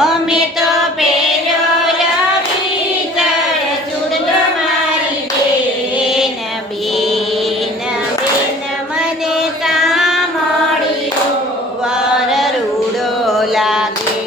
અમે તો પહેર્યો લવી ચૂડ મારી બેન બેન બેન મને સાંભળ્યો વર રૂડો લાગે.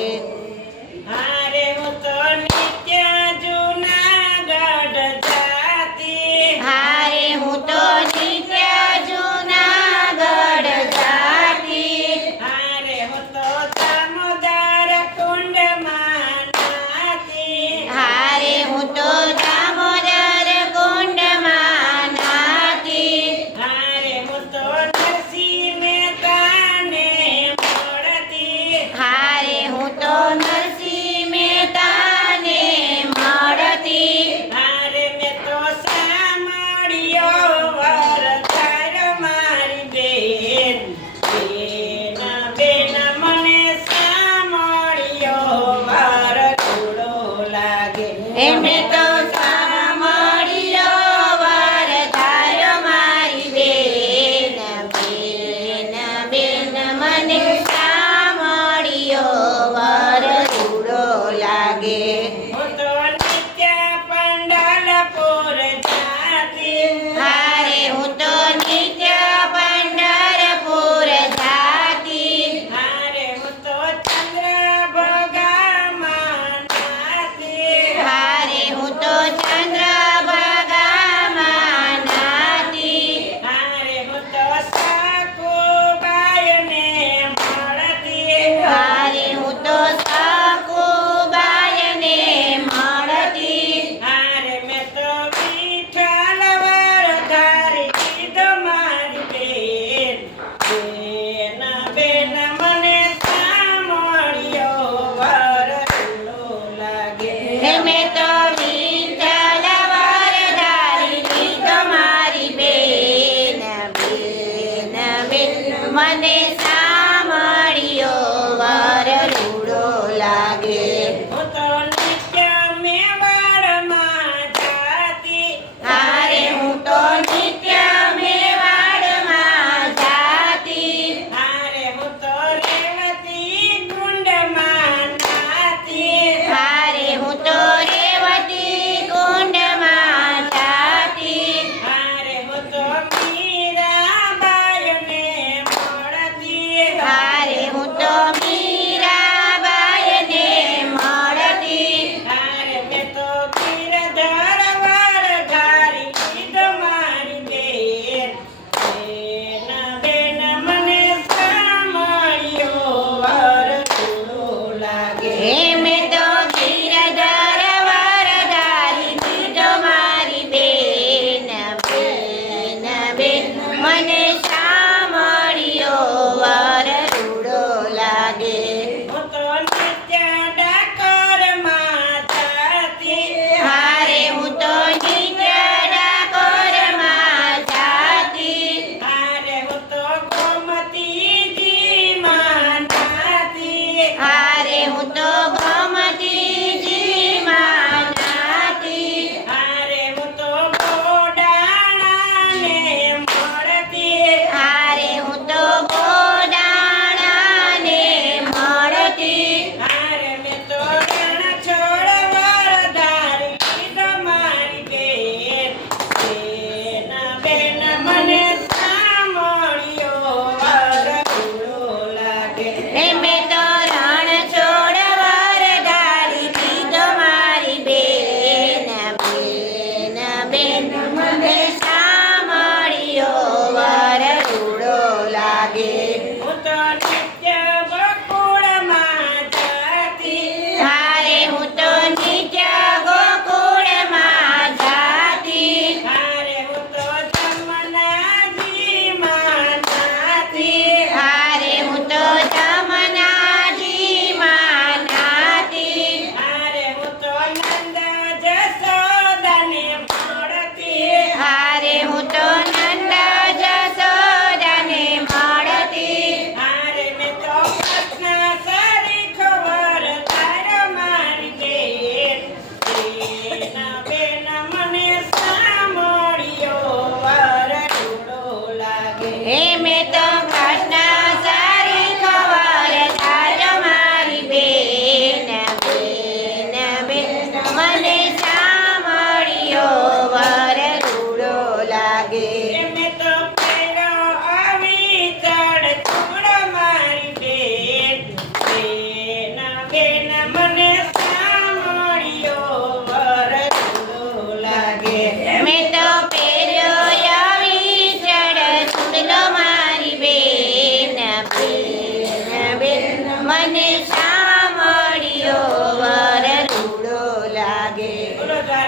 હારે હું તો નિત્ય જૂનાગઢ જાતી. હારે હું તો નિત્ય જૂનાગઢ જાતી. હારે હું તો દામોદર કુંડમાં નાતી. હારે હું તો દામોદર કુંડમાં નાતી. હારે હું તો નરસિંહ મહેતાને મળતી. હારે હું તો નરસિંહ મહેતાને મળતી. હારે મેં તો સાંભળ્યો વર તારો મારી બેન બેન બેન મને સાંભળ્યો વર રૂડો લાગે. એમે તો સાંભળ્યો વર તારો મારી બેન બેન બેન મને સાંભળ્યો વર રૂડો લાગે. હું તો નિત્ય પંઢરપુર જાતી. હારે હું તો નિત્ય પંઢરપુર જાતી. હારે હું તો ચંદ્રભાગામાં નાતી. હારે હું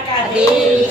દ્વારકાધીશ